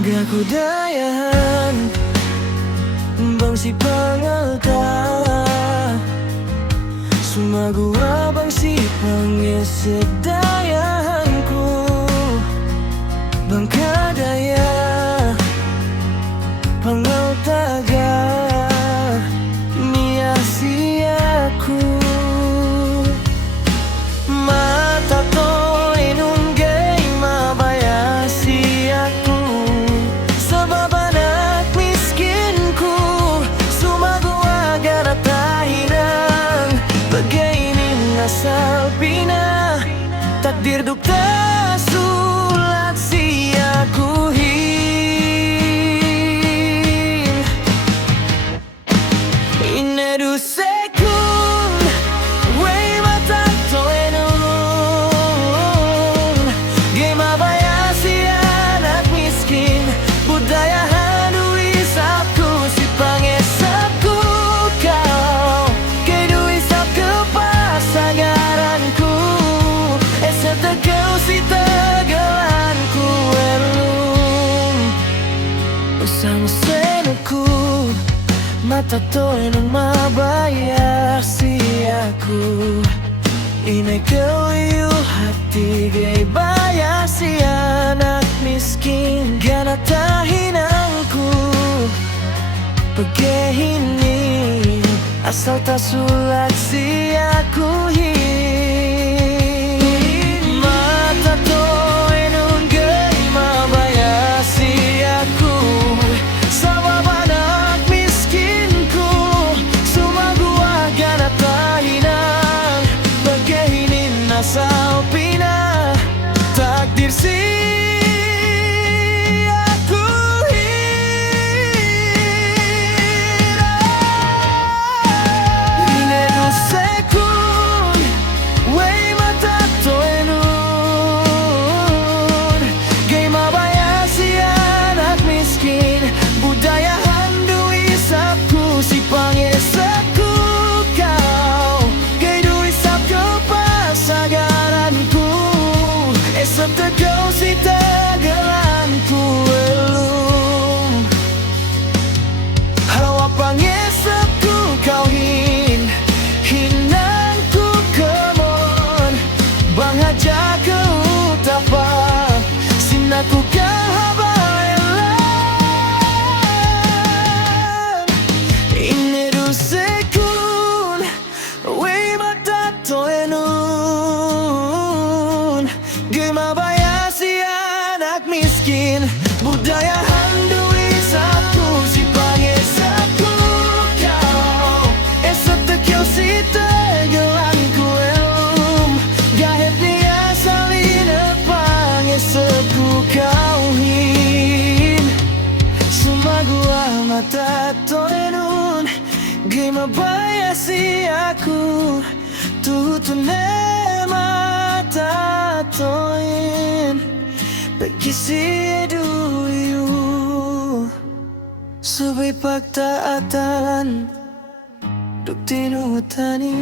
Gakudayan bang si pangalta sumagawa bang si pangesedayanku bang kadaya pangaltaga niya siyaku mata to inunggay mabayasi aku sa babanak miskinku sumagawa ganatahirang pagainim asal pina takdir dukta sulat siyaku mata to'y nang mabayasi aku inay kayo hati gay bayasi anak miskin ganatahinangku pagkahinin asal tak sulat si aku mata to'y nung gay mabayasi aku sa babanak miskinku sumagawa ganatahinang pagkahinin nasa pina takdir si si tagalanku elum hawa pangesapku kauhin hinangku kemon bang aja ke utapa sinaku kahabayalan ini rusekun wey mata toenun gemabay miskin budaya handui satu si pangesaku kau esetekyo si tegelanku elum gahet niya salina pangesaku kau hin sumagua mata toenun gima bayasi aku tutune mata toin Pagkisi duyo Subay pagtaatan Duk tinutani